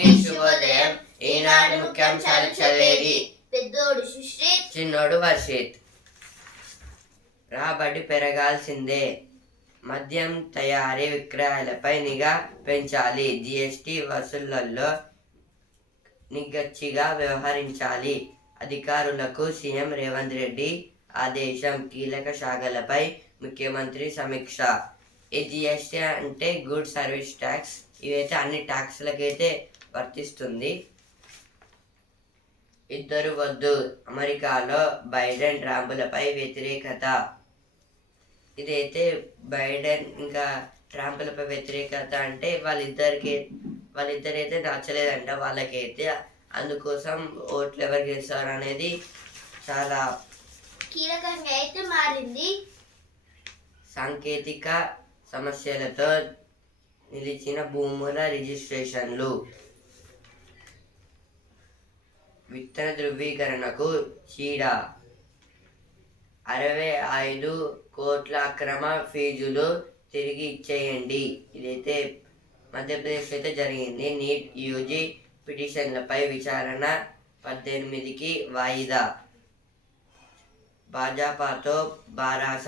అందరికీ శుభోదయం. ఈనాడు ముఖ్యాంశాలు చదివేది పెద్దోడు సుశ్రీత్, చిన్నోడు వర్షిత్. రాబడి పెరగాల్సిందే, మద్యం తయారీ విక్రయాలపై నిఘా పెంచాలి, జీఎస్టీ వసూళ్లలో నిగ్గచ్చిగా వ్యవహరించాలి, అధికారులకు సీఎం రేవంత్ రెడ్డి ఆదేశం, కీలక శాఖలపై ముఖ్యమంత్రి సమీక్ష. ఈ జీఎస్టీ అంటే గుడ్ సర్వీస్ ట్యాక్స్. ఇవైతే అన్ని ట్యాక్స్లకైతే వర్తిస్తుంది. ఇద్దరు వద్దు, అమెరికాలో బైడెన్ ట్రంప్లపై వ్యతిరేకత. ఇదైతే బైడెన్ ఇంకా ట్రంప్లపై వ్యతిరేకత అంటే వాళ్ళిద్దరైతే నచ్చలేదంట వాళ్ళకైతే. అందుకోసం ఓట్లు ఎవరు గెలుస్తారు అనేది చాలా కీలకంగా అయితే మారింది. సాంకేతిక సమస్యలతో నిలిచిన భూముల రిజిస్ట్రేషన్లు. విత్తన ధృవీకరణకు చీడ. 65 కోట్ల అక్రమ ఫీజులు తిరిగి ఇచ్చేయండి. ఇదైతే మధ్యప్రదేశ్ అయితే జరిగింది. నీట్ యూజీ పిటిషన్లపై విచారణ 18కి వాయిదా. భాజపాతో బారాస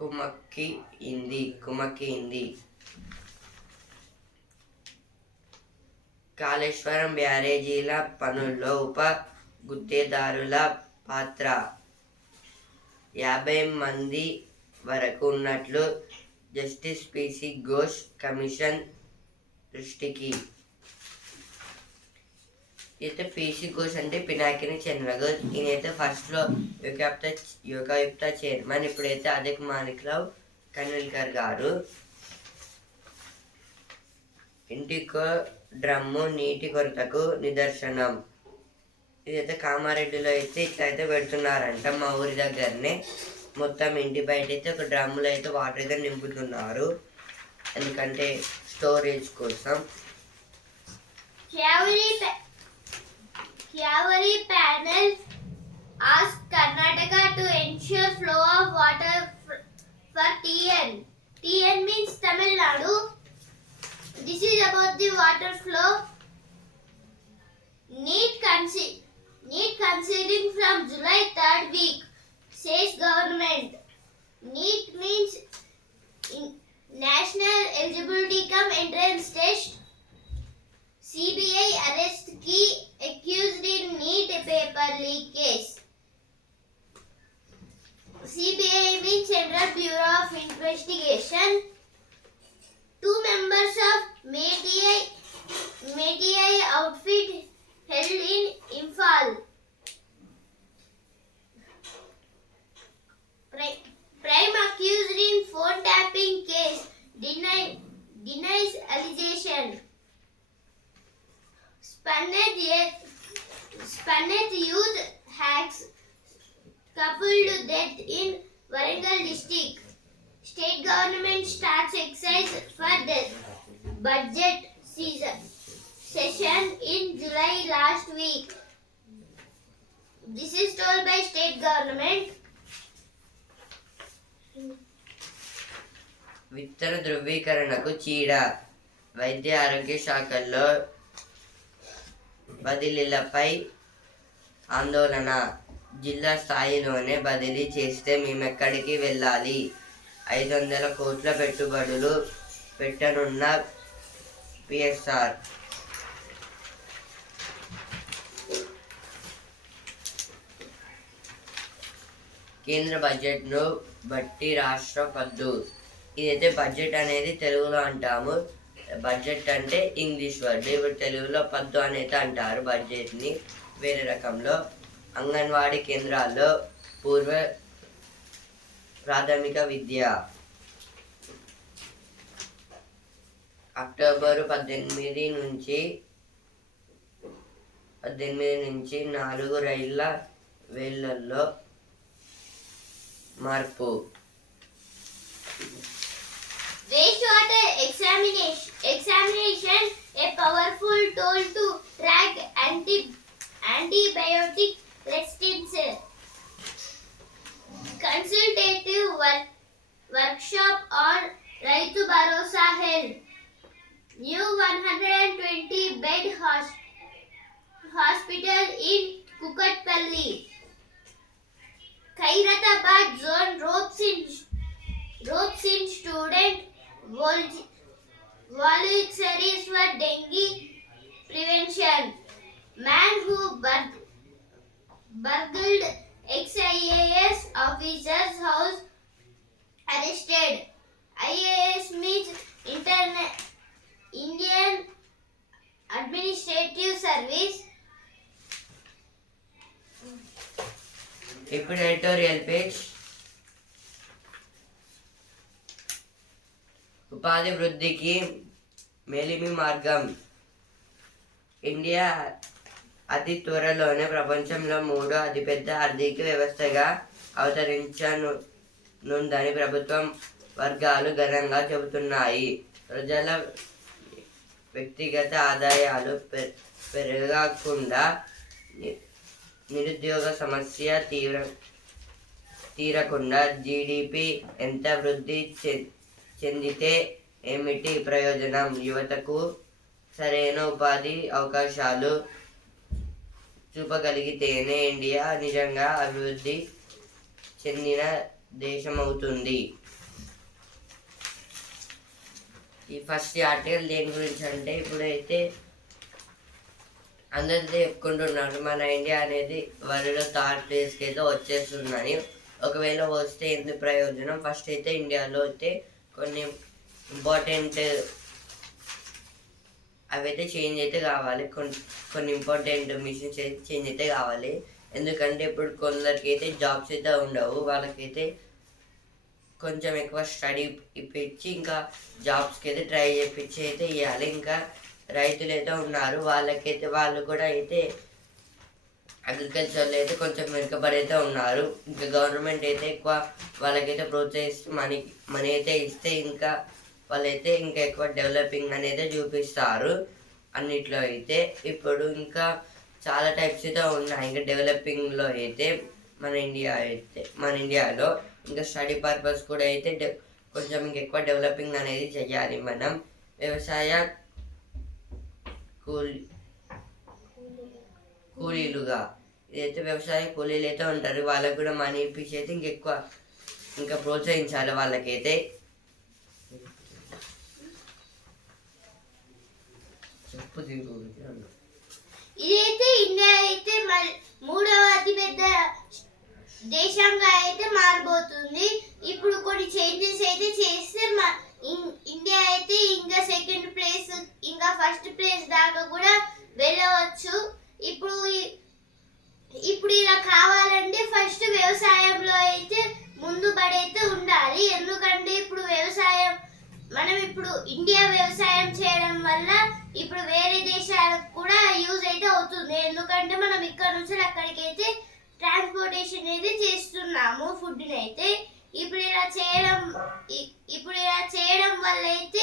కుమ్మక్కింది. కాళేశ్వరం బ్యారేజీల పనుల్లో ఉప గుత్తేదారుల పాత్ర. 50 మంది వరకు ఉన్నట్లు జస్టిస్ పిసి ఘోష్ కమిషన్ దృష్టికి. అయితే పిసి ఘోష్ అంటే పినాకిని చంద్రఘోష్. ఈయనైతే ఫస్ట్లో యోగాయుక్త చైర్మన్. ఇప్పుడైతే అధిక్ మాణిక్రావు కన్విల్కర్ గారు. ఇంటికో డ్రమ్ము నీటి కొరతకు నిదర్శనం. ఇదైతే కామారెడ్డిలో అయితే ఇట్లయితే పెడుతున్నారంట. మా ఊరి దగ్గరనే మొత్తం ఇంటి బయట అయితే ఒక డ్రమ్ములో అయితే వాటర్ అయితే నింపుతున్నారు, ఎందుకంటే స్టోరేజ్ కోసం. Chiavari panel asked Karnataka to ensure flow of water for TN. TN means Tamil Nadu. This is about the water flow. Need considering from July 3rd week, says government. NEET means National Eligibility Cum Entrance Test. CBI arrest key accused in NEET paper leak case. CBI means Central Bureau of Investigation. 2 members of METI outfit held in Imphal. Prime accused in phone tapping case denies allegation. Spanneth youth hacks coupled death in Warangal district. State government starts exercise for the budget session in July last week. This is told by state government. విత్తన ధృవీకరణకు చీడ. వైద్య ఆరోగ్య శాఖల్లో బదిలీలపై ఆందోళన. జిల్లా స్థాయిలోనే బదిలీ చేస్తే మేమెక్కడికి వెళ్ళాలి. 500 కోట్ల పెట్టుబడులు పెట్టనున్న పిఎస్ఆర్. కేంద్ర బడ్జెట్ను బట్టి రాష్ట్ర పద్దు. ఇదైతే బడ్జెట్ అనేది తెలుగులో అంటాము, బడ్జెట్ అంటే ఇంగ్లీష్ వర్డ్. ఇప్పుడు తెలుగులో పద్దు అనేది అంటారు బడ్జెట్ని వేరే రకంలో. అంగన్వాడీ కేంద్రాల్లో పూర్వ ప్రాథమిక విద్య. అక్టోబరు 18 నుంచి 4 రైళ్ల వేళల్లో మార్పు. Wastewater examination, a powerful tool to track antibiotic resistance. Consultative workshop on Raitu Bharosa held. New 120-bed hospital in Kukatpalli. Khairatabad zone ropes in student volunteers for dengue prevention. Man who burgled ex-IAS officer's house arrested. IAS means Indian Administrative Service. ఇప్పుడు editorial page. ఉపాధి వృద్ధికి మేలిమి మార్గం. India అతి త్వరలోనే ప్రపంచంలో 3వ అతిపెద్ద ఆర్థిక వ్యవస్థగా అవతరించనుందని ప్రభుత్వం వర్గాలు ఘనంగా చెబుతున్నాయి. ప్రజల వ్యక్తిగత ఆదాయాలు పెరగకుండా నిరుద్యోగ సమస్య తీరకుండా జీడిపి ఎంత వృద్ధి చెందితే ఏమిటి ప్రయోజనం? యువతకు సరైన ఉపాధి అవకాశాలు చూపగలిగితేనే ఇండియా నిజంగా అభివృద్ధి చెందిన దేశమవుతుంది. ఈ ఫస్ట్ ఆర్టికల్ దేని గురించి అంటే, ఇప్పుడైతే అందరితో చెప్పుకుంటున్నారు మన ఇండియా అనేది వరల్డ్లో థర్డ్ ప్లేస్కి అయితే వచ్చేస్తుందని. ఒకవేళ వస్తే ఏంటి ప్రయోజనం? ఫస్ట్ అయితే ఇండియాలో అయితే కొన్ని ఇంపార్టెంట్ అవైతే చేంజ్ అయితే కావాలి. కొన్ని ఇంపార్టెంట్ మిషన్స్ అయితే చేంజ్ అయితే కావాలి. ఎందుకంటే ఇప్పుడు కొందరికి అయితే జాబ్స్ అయితే ఉండవు. వాళ్ళకైతే కొంచెం ఎక్కువ స్టడీ ఇప్పించి ఇంకా జాబ్స్కి అయితే ట్రై చేయించి అయితే ఇవ్వాలి. ఇంకా రైతులు అయితే ఉన్నారు, వాళ్ళు కూడా అయితే అగ్రికల్చర్లో అయితే కొంచెం వెనుకబడి అయితే ఉన్నారు. ఇంకా గవర్నమెంట్ అయితే ఎక్కువ వాళ్ళకైతే ప్రోత్సహిస్తూ మనీ అయితే ఇస్తే ఇంకా వాళ్ళైతే ఇంకా ఎక్కువ డెవలపింగ్ అనేది చూపిస్తారు అన్నిట్లో అయితే. ఇప్పుడు ఇంకా చాలా టైప్స్ అయితే ఉన్నాయి. ఇంకా డెవలపింగ్లో అయితే మన ఇండియాలో ఇంకా స్టడీ పర్పస్ కూడా అయితే కొంచెం ఇంకెక్కువ డెవలపింగ్ అనేది చేయాలి మనం. వ్యవసాయ కూలీలుగా ఇదైతే వ్యవసాయ కూలీలు అయితే ఉంటారు, వాళ్ళకు కూడా మనీ ఇప్పించి అయితే ఇంకా ప్రోత్సహించాలి వాళ్ళకైతే. ఇదైతే ఇండియా అయితే 3వ అతిపెద్ద దేశంగా అయితే మారబోతుంది. ఇప్పుడు కొన్ని చేంజెస్ అయితే చేస్తే ఇండియా అయితే ఇంకా సెకండ్ ప్లేస్ ఇంకా ఫస్ట్ ప్లేస్ దాకా కూడా వెళ్ళవచ్చు. ఇప్పుడు ఇలా కావాలంటే ఫస్ట్ వ్యవసాయంలో అయితే ముందు పడైతే ఉండాలి. ఎందుకంటే ఇప్పుడు మనం ఇప్పుడు ఇండియా వ్యవసాయం చేయడం వల్ల ఇప్పుడు వేరే దేశాలకు కూడా యూజ్ అయితే అవుతుంది. ఎందుకంటే మనం ఇక్కడ నుంచి అక్కడికైతే ట్రాన్స్పోర్టేషన్ అయితే చేస్తున్నాము ఫుడ్ అయితే. ఇప్పుడు ఇలా చేయడం వల్ల అయితే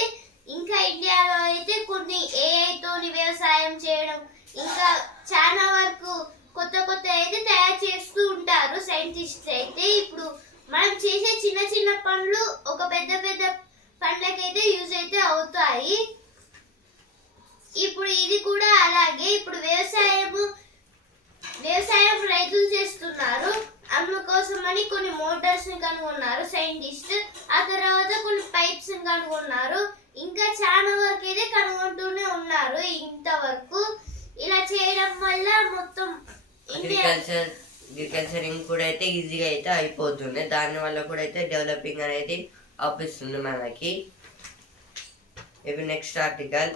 ఇంకా ఇండియాలో అయితే కొన్ని AI తోని వ్యవసాయం చేయడం, ఇంకా చాలా వరకు కొత్త అయితే తయారు చేస్తూ ఉంటారు సైంటిస్ట్ అయితే. ఇప్పుడు మనం చేసే చిన్న చిన్న పనులు ఒక పెద్ద పనులకైతే యూజ్ అయితే అవుతాయి. ఇప్పుడు ఇది కూడా అలాగే. ఇప్పుడు వ్యవసాయం రైతులు చేస్తున్నారు. అందుకోసమని కొన్ని మోటార్స్ ని కనుగొన్నారు సైంటిస్ట్. ఆ తర్వాత కొన్ని పైప్స్ ని కనుగొన్నారు. ఇంకా చాలా వరకు అయితే కనుగొంటూనే ఉన్నారు ఇంతవరకు. ఇలా చేయడం వల్ల మొత్తం అగ్రికల్చరింగ్ కూడా అయితే ఈజీగా అయితే అయిపోతుంది. దానివల్ల కూడా అయితే డెవలపింగ్ అనేది అవుపిస్తుంది మనకి. ఇప్పుడు నెక్స్ట్ ఆర్టికల్.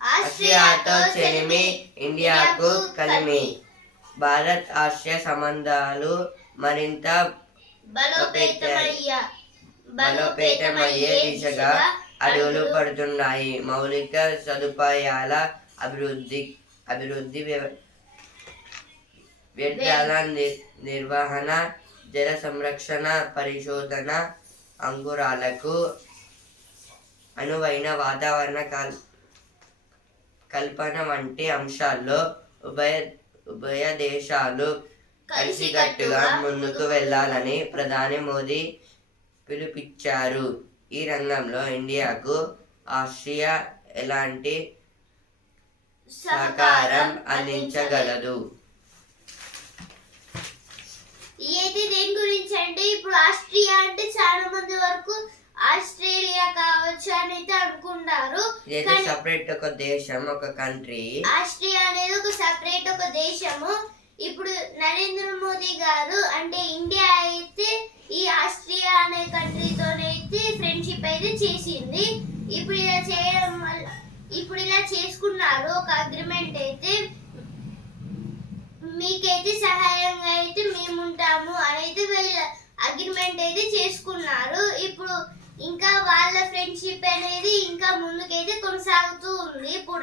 ఆసియాతో చెలిమి ఇండియాకు కలిమి. భారత్ ఆసియా సంబంధాలు మరింత బలోపేతమయ్యే దిశగా అడుగులు పడుతున్నాయి. మౌలిక సదుపాయాల అభివృద్ధి, వ్యర్థాల నిర్వహణ, జల సంరక్షణ, పరిశోధన, అంకురాలకు అనువైన వాతావరణ కల్పన వంటి అంశాల్లో ఉభయ దేశాలు కలిసికట్టుగా ముందుకు వెళ్లాలని ప్రధాని మోదీ పిలుపిచ్చారు. ఈ రంగంలో ఇండియాకు ఆస్ట్రియా ఎలాంటి సహకారం అందించగలదు? అయితే దేని గురించి అంటే ఇప్పుడు ఆస్ట్రియా అంటే చాలా మంది వరకు ఆస్ట్రేలియా కావచ్చు అని అయితే అనుకున్నారు. ఇదైతే సపరేట్ ఒక దేశం, ఒక కంట్రీ. ఆస్ట్రియా అనేది ఒక సపరేట్ ఒక దేశము. ఇప్పుడు నరేంద్ర మోదీ గారు అంటే ఇండియా అయితే ఈ ఆస్ట్రియా అనే కంట్రీతోనైతే ఫ్రెండ్షిప్ అయితే చేసింది. ఇప్పుడు ఇలా చేయడం వల్ల ఇప్పుడు ఇలా చేసుకున్నారు ఒక అగ్రిమెంట్ అయితే, మీకైతే సహాయంగా అయితే మేము ఉంటాము అని అయితే వీళ్ళ అగ్రిమెంట్ అయితే చేసుకున్నారు. ఇప్పుడు ఇంకా వాళ్ళ ఫ్రెండ్షిప్ అనేది ఇంకా ముందుకైతే కొనసాగుతూ ఉంది. ఇప్పుడు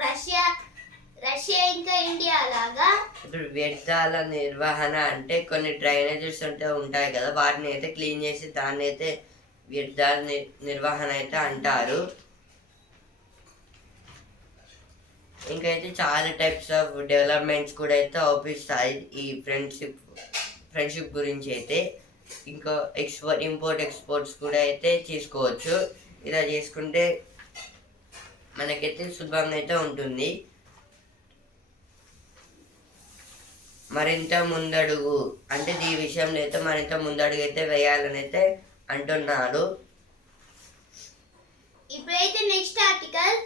రష్యా ఇంకా ఇండియా లాగా. ఇప్పుడు వ్యర్థాల నిర్వహణ అంటే కొన్ని డ్రైనేజెస్ ఉంటాయి కదా, వాటిని అయితే క్లీన్ చేసి దాన్ని అయితే వ్యర్థాల నిర్వహణ అయితే అంటారు. ఇంకైతే చాలా టైప్స్ ఆఫ్ డెవలప్మెంట్స్ కూడా అయితే అవుపిస్తాయి ఈ ఫ్రెండ్షిప్ గురించి అయితే. ఇంకా ఇంపోర్ట్ ఎక్స్పోర్ట్స్ కూడా అయితే చేసుకోవచ్చు. ఇలా చేసుకుంటే మనకైతే సులభంగా అయితే ఉంటుంది. మరింత ముందడుగు అంటే ఈ విషయంలో అయితే మరింత ముందడుగు అయితే వేయాలని అయితే అంటున్నాడు. ఇప్పుడైతే నెక్స్ట్ ఆర్టికల్,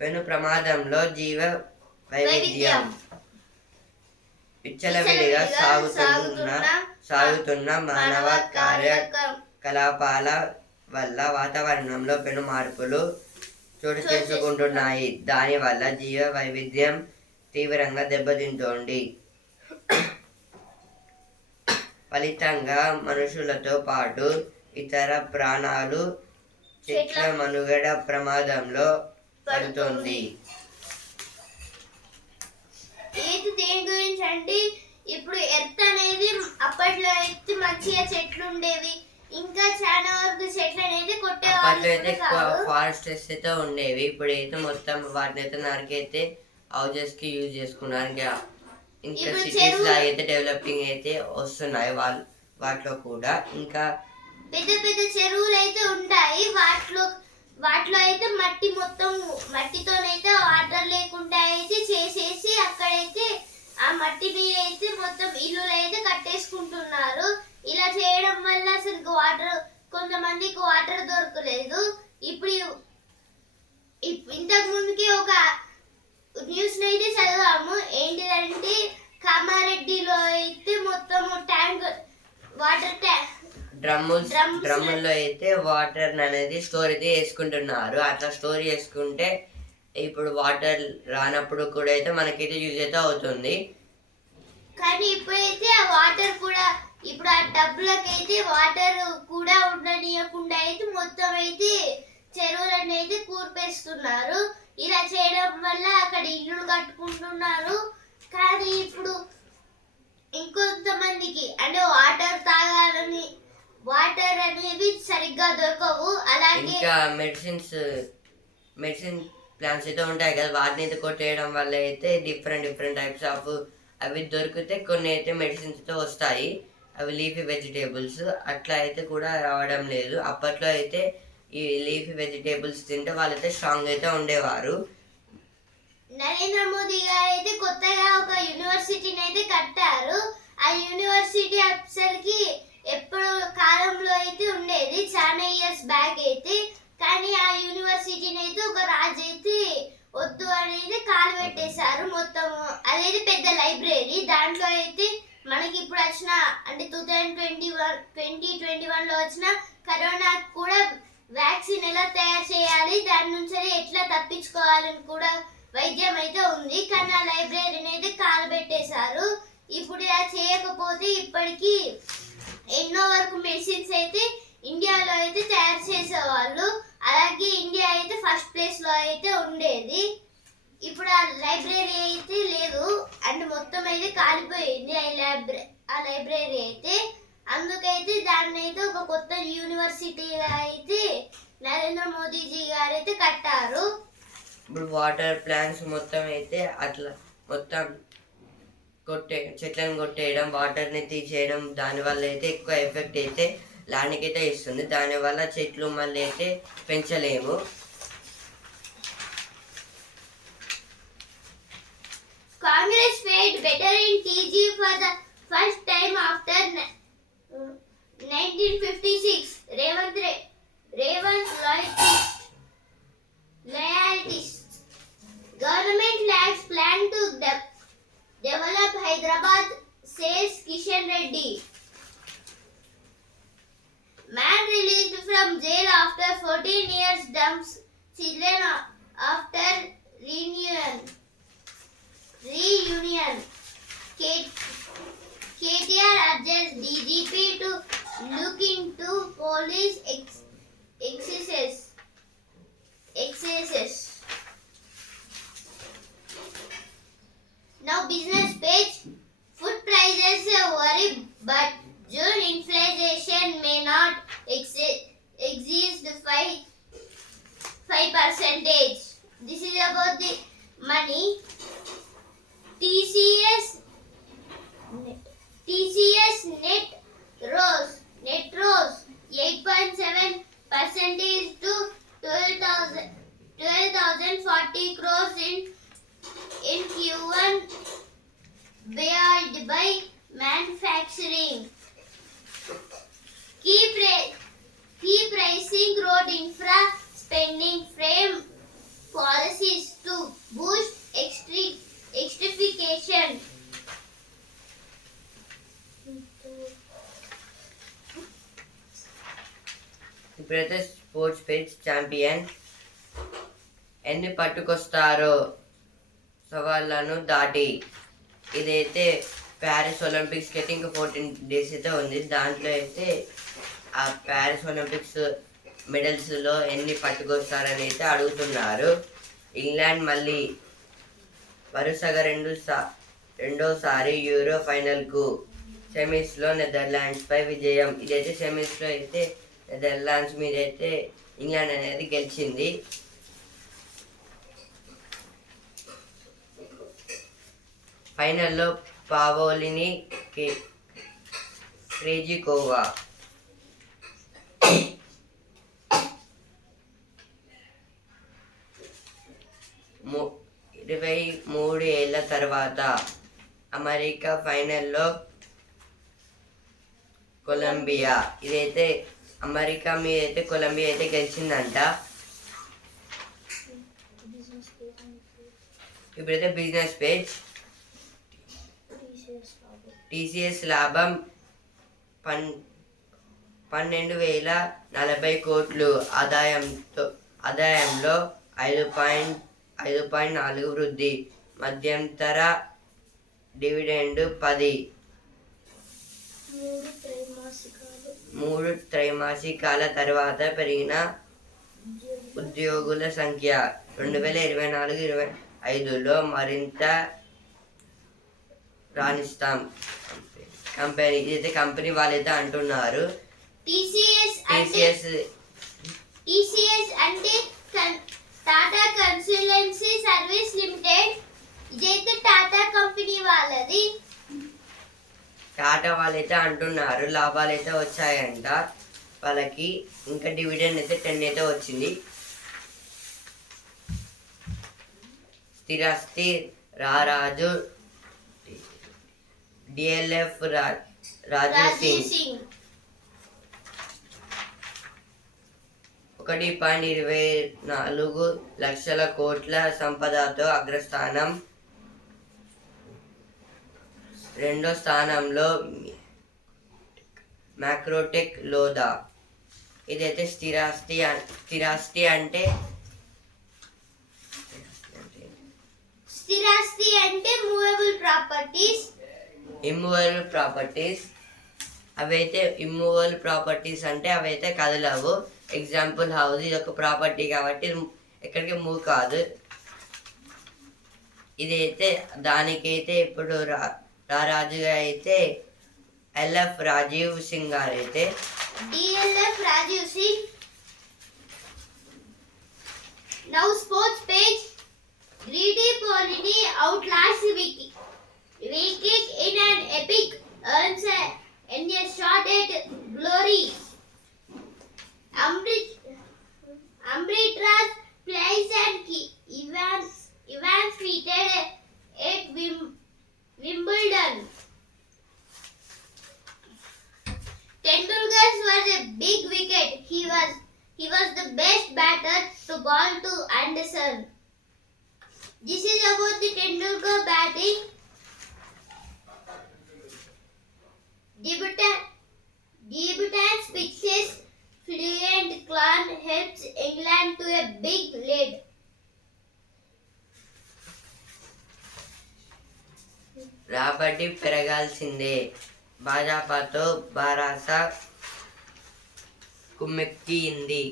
పెను ప్రమాదంలో జీవ వైవిధ్యం. విచ్చలవిడిగా సాగుతున్న మానవ కార్యకలాపాల వల్ల వాతావరణంలో పెను మార్పులు చోటు చేసుకుంటున్నాయి. దానివల్ల జీవ వైవిధ్యం తీవ్రంగా దెబ్బతింటోంది. ఫలితంగా మనుషులతో పాటు ఇతర ప్రాణాలు, చెట్ల మనుగడ ప్రమాదంలో పడుతోంది. ఏది దేని గురించి అంటే ఇప్పుడు ఎర్త్ అనేది అప్పట్లో అయితే మంచిగా చెట్లు ఉండేవి, ఇంకా చాలా వరకు చెట్లు అనేది అప్పట్లో అయితే ఫారెస్ట్స్ అయితే ఉండేవి. ఇప్పుడు అయితే మొత్తం వాటిని అయితే నరికైతే హౌజెస్ కి యూజ్ చేసుకున్నారు. ఇంకా సిటీస్ లా అయితే డెవలపింగ్ అయితే వస్తున్నాయి వాటిలో కూడా. ఇంకా పెద్ద పెద్ద చెరువులు అయితే ఉంటాయి, వాటిలో అయితే మట్టి మొత్తం మట్టితోనైతే వాటర్ లేకుండా అయితే చేసేసి అక్కడైతే ఆ మట్టి మీద అయితే మొత్తం ఇల్లులు అయితే కట్టేసుకుంటున్నారు. ఇలా చేయడం వల్ల అసలు కొంతమందికి వాటర్ దొరకలేదు. ఇప్పుడు ఇంతకు ముందుకి ఒక న్యూస్ అయితే చదివాము. ఏంటిదంటే కామారెడ్డిలో అయితే మొత్తం డ్రమ్ముల్లో అయితే వాటర్ అనేది స్టోర్ అయితే వేసుకుంటున్నారు. అట్లా స్టోర్ చేసుకుంటే ఇప్పుడు వాటర్ రానప్పుడు కూడా అయితే మనకైతే యూజ్ అయితే అవుతుంది. కానీ ఇప్పుడైతే ఆ వాటర్ కూడా ఇప్పుడు ఆ డబ్బులకైతే వాటర్ కూడా ఉండనీయకుండా అయితే మొత్తం అయితే చెరువులను అయితే కూర్పేస్తున్నారు. ఇలా చేయడం వల్ల అక్కడ ఇల్లులు కట్టుకుంటున్నారు. కానీ ఇప్పుడు ఇంకొంతమందికి అంటే వాటర్ అనేవి సరిగ్గా దొరకవు. అలాగే ఇంకా మెడిసిన్ ప్లాంట్స్ అయితే ఉంటాయి కదా, వాటిని అయితే కొట్టేయడం వల్ల అయితే డిఫరెంట్ టైప్స్ ఆఫ్ అవి దొరికితే కొన్ని అయితే మెడిసిన్స్ అయితే వస్తాయి. అవి లీఫీ వెజిటేబుల్స్ అట్లా అయితే కూడా రావడం లేదు. అప్పట్లో అయితే ఈ లీఫీ వెజిటేబుల్స్ తింటే వాళ్ళైతే స్ట్రాంగ్ అయితే ఉండేవారు. నరేంద్ర మోదీ గారు అయితే కొత్తగా ఒక యూనివర్సిటీని అయితే కట్టారు. ఆ యూనివర్సిటీ అసలుకి ఎప్పుడు కాలంలో అయితే ఉండేది, చాలా ఇయర్స్ బ్యాక్ అయితే. కానీ ఆ యూనివర్సిటీని అయితే ఒక రాజు అయితే వద్దు అనేది కాలు పెట్టేశారు మొత్తం. అదైతే పెద్ద లైబ్రరీ, దాంట్లో అయితే మనకి ఇప్పుడు వచ్చిన అంటే 2021లో వచ్చిన కరోనా కూడా వ్యాక్సిన్ ఎలా తయారు చేయాలి, దాని నుంచి ఎట్లా తప్పించుకోవాలని కూడా వైద్యం అయితే ఉంది. కానీ ఆ లైబ్రరీని అయితే కాలు పెట్టేశారు. ఇప్పుడు ఇలా చేయకపోతే ఇప్పటికీ ఎన్నో వరకు మెడిసిన్స్ అయితే ఇండియాలో అయితే తయారు చేసేవాళ్ళు. అలాగే ఇండియా అయితే ఫస్ట్ ప్లేస్ లో అయితే ఉండేది. ఇప్పుడు ఆ లైబ్రరీ అయితే లేదు అంటే మొత్తం అయితే కాలిపోయింది ఆ లైబ్రరీ అయితే. అందుకైతే దాన్ని అయితే ఒక కొత్త యూనివర్సిటీలో అయితే నరేంద్ర మోదీజీ గారు అయితే కట్టారు. ఇప్పుడు వాటర్ ప్లాంట్స్ మొత్తం అయితే అట్లా మొత్తం చెట్లను కొట్టేయడం, వాటర్ని తీసేయడం, దానివల్ల అయితే ఎక్కువ ఎఫెక్ట్ అయితే ల్యాండ్కి అయితే ఇస్తుంది. దానివల్ల చెట్లు మళ్ళీ అయితే పెంచలేము. entering TG for the first time after 1956. Revant loyalists. Government lacks plan to develop Hyderabad, says Kishan Reddy. Man released from jail after 14 years dumps children after reunion. KTR urges DGP to look into police excesses. Now business page. Food prices worry, but June inflation may not exceed 5%. This is about the money. TCS net rose 8.7% to 12,040 crores in Q1, buoyed by manufacturing. Key pricing road infra spending frame policies to boost electrification. ఇప్పుడైతే sports page champion ఎన్ని పట్టుకొస్తారో సవాళ్ళను దాటి ఇదైతే Paris ఒలింపిక్స్కి అయితే ఇంకా 14 days అయితే ఉంది. దాంట్లో అయితే ఆ ప్యారిస్ ఒలింపిక్స్ మెడల్స్లో ఎన్ని పట్టుకొస్తారని అయితే అడుగుతున్నారు. ఇంగ్లాండ్ మళ్ళీ వరుసగా రెండోసారి యూరో ఫైనల్కు సెమీస్లో నెదర్లాండ్స్పై విజయం. ఇదైతే సెమీస్లో అయితే నెదర్లాండ్స్ మీద అయితే ఇంగ్లాండ్ అనేది గెలిచింది. ఫైనల్లో పావోలిని క్రేజికోవా 23 ఏళ్ల తర్వాత అమెరికా ఫైనల్లో కొలంబియా. ఇదైతే అమెరికా మీద అయితే కొలంబియా అయితే గెలిచిందంట. ఇప్పుడైతే బిజినెస్ పేజ్. టీసీఎస్ లాభం 12,040 కోట్లు, ఆదాయంలో 5.4 వృద్ధి, మధ్యంతర డివిడెండ్ 10. 3 త్రైమాసికాల తర్వాత పెరిగిన ఉద్యోగుల సంఖ్య 2024-25లో మరింత రాణిస్తాం కంపెనీ. ఇదైతే కంపెనీ వాళ్ళైతే అంటున్నారు. TCS అంటే టాటా కన్సల్టెన్సీ సర్వీస్ లిమిటెడ్. ఇదైతే టాటా కంపెనీ వాళ్ళది. టాటా వాళ్ళైతే అంటున్నారు లాభాలు అయితే వచ్చాయంట వాళ్ళకి. ఇంకా డివిడెండ్ అయితే 10 అయితే వచ్చింది. స్థిరాస్తి రారాజు DLF రాజీవ్ సింగ్ 1.24 లక్షల కోట్ల సంపదతో అగ్రస్థానం. రెండో స్థానంలో మ్యాక్రోటెక్ లోదా. ఇదైతే స్థిరాస్తి అంటే మూవబుల్ ప్రాపర్టీస్. ఇమ్మూవబుల్ ప్రాపర్టీస్ అవైతే ఇమ్మూవబుల్ ప్రాపర్టీస్ అంటే అవైతే కదలవు. ఎగ్జాంపుల్ హౌస్ ఇది ఒక ప్రాపర్టీ కాబట్టి ఎక్కడికి మూవ్ కాదు. ఇదైతే దానికైతే ఇప్పుడు రారాజుగా అయితే LF రాజీవ్ సింగ్ గారు అయితే DLF Rajiv Singh. Now sports page. Greedy Polini outlasts Wicket in an epic, earns a shot at glory. Amritraj plays and Evans defeated at Wimbledon. Wimbledon. Tendulkar was a big wicket. He was the best batter to bowl to Anderson. This is about the Tendulkar batting. Debutants pitches fluent Klan helps England to a big lead. రాబడి పెరగాల్సిందే. భాజపాతో బారాస కుమ్మెక్కింది.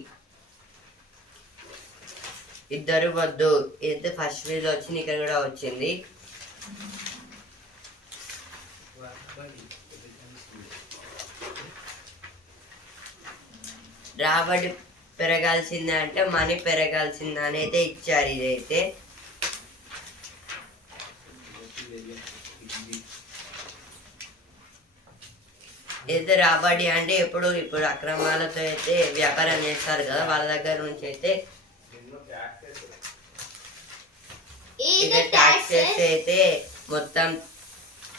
ఇద్దరు వద్దు. ఇది first పేజ్లో వచ్చింది, ఇక్కడ కూడా వచ్చింది. రాబడి పెరగాల్సిందే అంటే మనీ పెరగాల్సిందే అని అయితే ఇచ్చారు. ఇదైతే అయితే రాబడి అంటే ఇప్పుడు అక్రమాలతో అయితే వ్యాపారం చేస్తారు కదా, వాళ్ళ దగ్గర నుంచి అయితే ఇది ట్యాక్సెస్ అయితే మొత్తం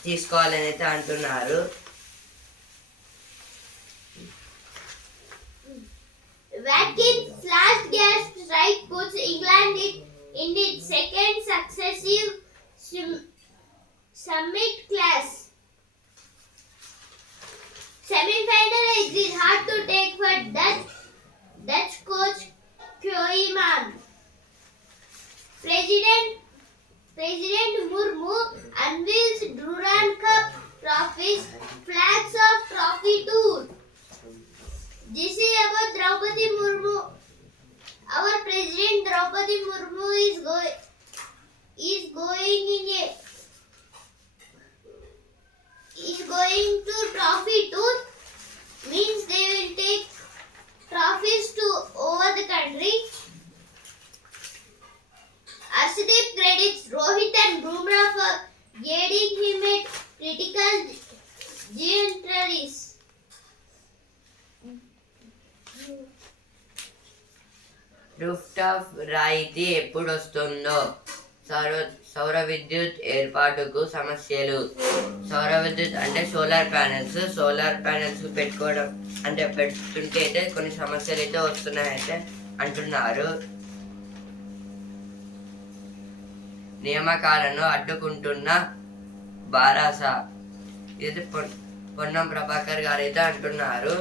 తీసుకోవాలని అయితే అంటున్నారు. Watkins' last gas strike puts England in its second successive summit class. Semi-final exit hard to take for Dutch coach Koeman. President Murmu unveils Durand Cup trophies, flags off trophy tour. This is about Draupadi Murmu. Our President Draupadi Murmu is going to trophy tour. Means they will take trophies to over the country. Arshdeep credits Rohit and Bumrah for guiding him at critical junctures. Rooftop రాయితీ ఎప్పుడు వస్తుందో. సౌర విద్యుత్ ఏర్పాటుకు సమస్యలు. సౌర విద్యుత్ అంటే సోలార్ ప్యానెల్స్ పెట్టుకోవడం అంటే పెడుతుంటే అయితే కొన్ని సమస్యలు అయితే వస్తున్నాయైతే అంటున్నారు. నియామకాలను అడ్డుకుంటున్న బారాస. ఇది పొన్నం ప్రభాకర్ గారు అయితే అంటున్నారు.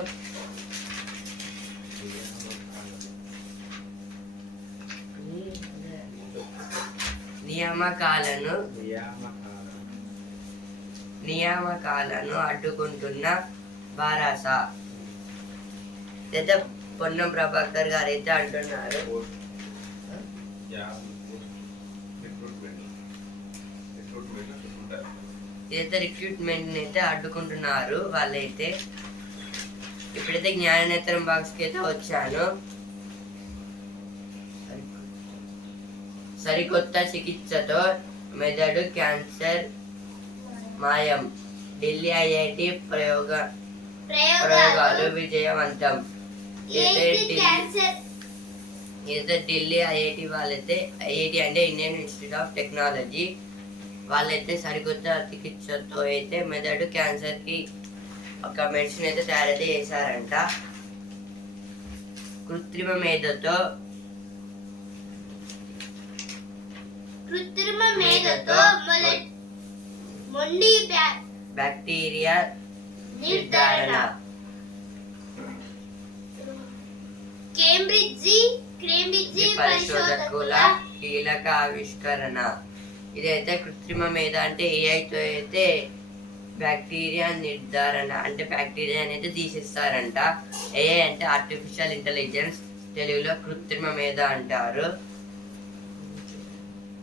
నియామకాలను అడ్డుకుంటున్న బారాస. అయితే పొన్నం ప్రభాకర్ గారు అయితే అంటున్నారు. ఇదైతే రిక్రూట్మెంట్ అయితే అడ్డుకుంటున్నారు వాళ్ళైతే. ఇప్పుడైతే జ్ఞాననేత్రం బాక్స్కి అయితే వచ్చాను. సరికొత్త చికిత్సతో మెదడు క్యాన్సర్ మాయం. ఢిల్లీ ఐఐటి ప్రయోగాలు విజయవంతం. ఇదైతే ఢిల్లీ ఐఐటి వాళ్ళైతే, ఐఐటి అంటే ఇండియన్ ఇన్స్టిట్యూట్ ఆఫ్ టెక్నాలజీ వాళ్ళైతే సరికొత్త చికిత్సతో అయితే మెదడు క్యాన్సర్కి ఒక మెడిసిన్ అయితే తయారైతే చేశారంట. కృత్రిమ మేధతో మొండి బ్యాక్టీరియా నిర్ధారణ. కేంబ్రిడ్జి పరిశోధకుల కీలక ఆవిష్కరణ. ఇదైతే కృత్రిమ మేధ అంటే ఏఐతో అయితే బ్యాక్టీరియా నిర్ధారణ అంటే బ్యాక్టీరియా అనేది తీసేస్తారంట. ఏఐ అంటే ఆర్టిఫిషియల్ ఇంటెలిజెన్స్, తెలుగులో కృత్రిమ మేధ అంటారు.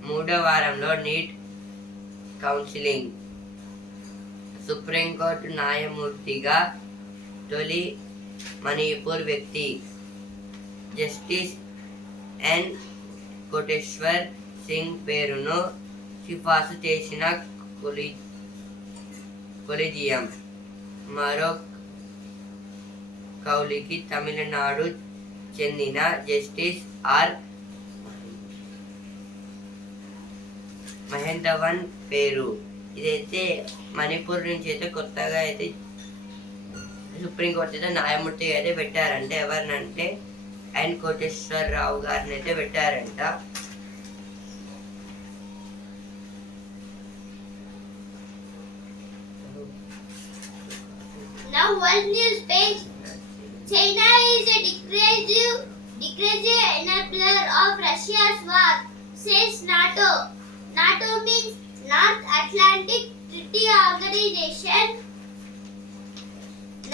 3వ వారంలో నీట్ కౌన్సిలింగ్. సుప్రీంకోర్టు న్యాయమూర్తిగా తొలి మణిపూర్ వ్యక్తి. జస్టిస్ ఎన్ కోటేశ్వర్ సింగ్ పేరును సిఫార్సు చేసిన కొలీజియం. మరో కౌలికి తమిళనాడు చెందిన జస్టిస్ ఆర్ మహేందవన్ పేరు. ఇదైతే మణిపూర్ నుంచి అయితే కొత్తగా అయితే సుప్రీంకోర్టు అయితే న్యాయమూర్తిగా అయితే పెట్టారంట. ఎవరినంటే ఎన్ కోటేశ్వరరావు గారిని అయితే పెట్టారంట. Now world news page. China is a decisive enabler of Russia's war, says NATO. NATO means North Atlantic Treaty Organization.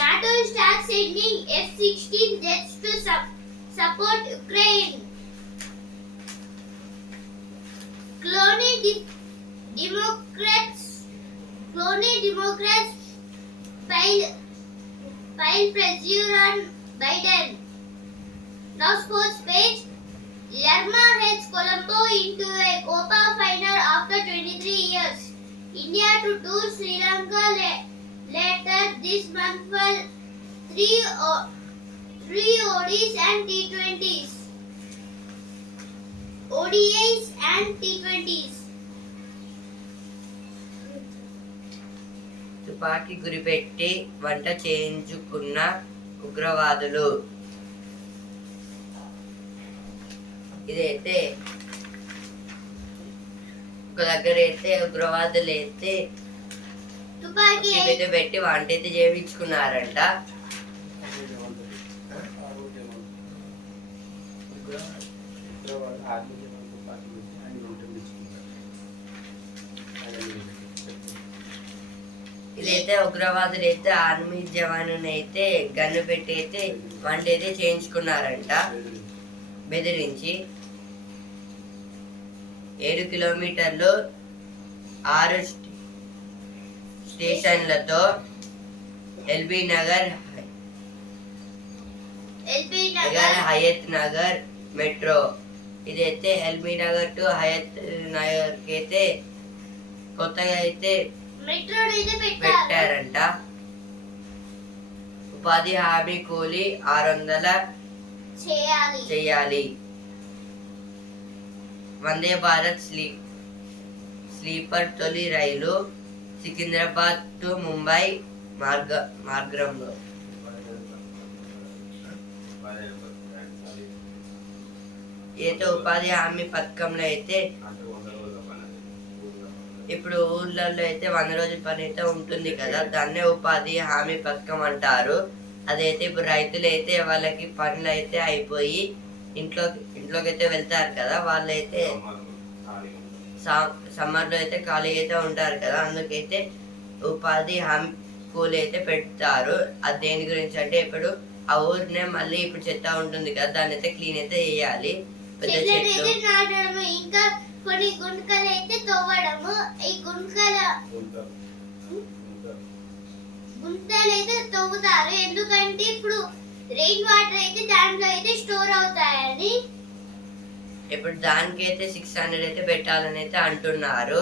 NATO starts sending F-16 jets to support Ukraine. Clone Democrats pile pressure on Biden. Now sports page. Lerma heads Colombo into a Copa final after 23 years. India to tour Sri Lanka later this month for three ODIs and T20s. ODIs and T20s. తుపాకీ గురిపెట్టి వంట చేయించుకున్న ఉగ్రవాదులు. ఇదైతే ఒక దగ్గర అయితే ఉగ్రవాదులు అయితే తుపాకీ అయితే పెట్టి వంట అయితే చేయించుకున్నారంట. ఇదైతే ఉగ్రవాదులు అయితే ఆర్మీ జవాను అయితే గన్ను పెట్టి అయితే వంట అయితే చేయించుకున్నారంట బెదిరించి. 7 కిలోమీటర్లు 6 స్టేషన్లతో ఎల్బీ నగర్ హయత్ నగర్ మెట్రో. ఇదైతే ఎల్బీ నగర్ టు హయత్ నగర్ కి అయితే కొత్తగా అయితే మెట్రో పెట్టారంట. ఉపాధి హామీ కూలీ 600 చేయాలి. వందే భారత్ స్లీపర్ తొలి రైలు సికింద్రాబాద్ టు ముంబై మార్గంలో. అయితే ఉపాధి హామీ పథకంలో అయితే ఇప్పుడు ఊర్లలో అయితే 100 రోజుల పని అయితే ఉంటుంది కదా, దాన్నే ఉపాధి హామీ పథకం అంటారు. అదైతే ఇప్పుడు రైతులు అయితే వాళ్ళకి పనులు అయితే అయిపోయి ఇంట్లోకి అయితే వెళ్తారు కదా, వాళ్ళైతే సమ్మర్లో అయితే ఖాళీ అయితే ఉంటారు కదా, అందుకైతే ఉపాధి హామీ కూలి అయితే పెడతారు. అది దేని గురించి అంటే ఇప్పుడు ఆ ఊరినే మళ్ళీ ఇప్పుడు చెత్త ఉంటుంది కదా, దాన్ని అయితే క్లీన్ అయితే చేయాలి. పెద్ద చెట్లు ఇంకా కొన్ని గుంటకలు అయితే తవ్వడము. ఈ గుంటలు అయితే తవ్వుతారు ఎందుకంటే ఇప్పుడు రెయిన్ వాటర్ అయితే దాంట్లో అయితే స్టోర్ అవుతాయని. ఇప్పుడు దానికి అయితే 600 అయితే పెట్టాలని అయితే అంటున్నారు.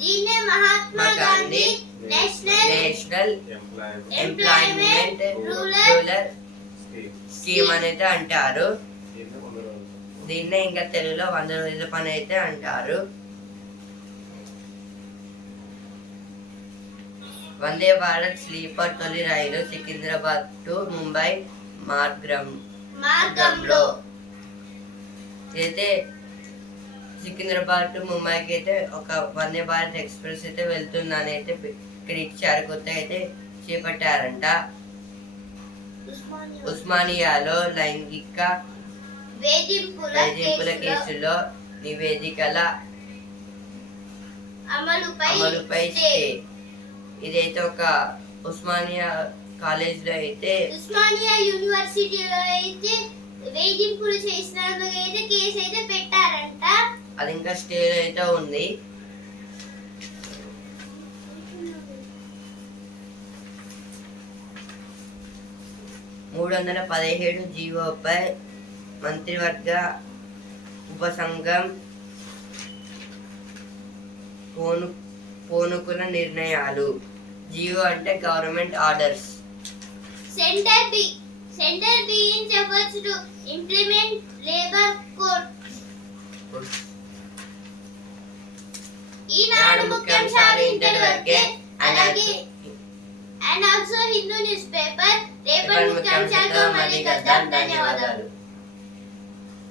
దీన్నే Mahatma Gandhi national employment rural scheme అనేది అంటారు. దీన్నే ఇంకా తెలుగులో 100 రోజుల పని అయితే అంటారు. వందే భారత్ స్లీపర్ తొలి రైలు సికింద్రాబాద్ టు ముంబై మార్గంలో. అయితే సికింద్రాబాద్ టు ముంబైకి అయితే ఒక వందే భారత్ ఎక్స్ప్రెస్ అయితే వెళ్తుందని అయితే ఇక్కడ ఇచ్చారు, కొత్త అయితే చేపట్టారంట. ఉస్మానియాలో లైంగిక వేధింపుల కేసులో నివేదికల అమలుపై స్టే. ఇదైతే ఒక ఉస్మానియా కాలేజ్ లో అయితే ఉస్మానియా యూనివర్సిటీలో అయితే వేధింపులు చేసినందుకు అయితే కేసు అయితే పెట్టారంట. అది ఇంకా స్టే అయితే ఉంది. (317) జీవోపై మంత్రివర్గ ఉపసంఘం పూనుకున్న నిర్ణయాలు. జీవో అంటే government orders. Center begins efforts to implement labor code ముఖ్యాంశాలు ఇంతటి వరకే. అలాగే and also Hindu news paper రేపటి రేపటి ముఖ్యాంశాలతో మళ్ళీ కలుద్దాం. ధన్యవాదాలు.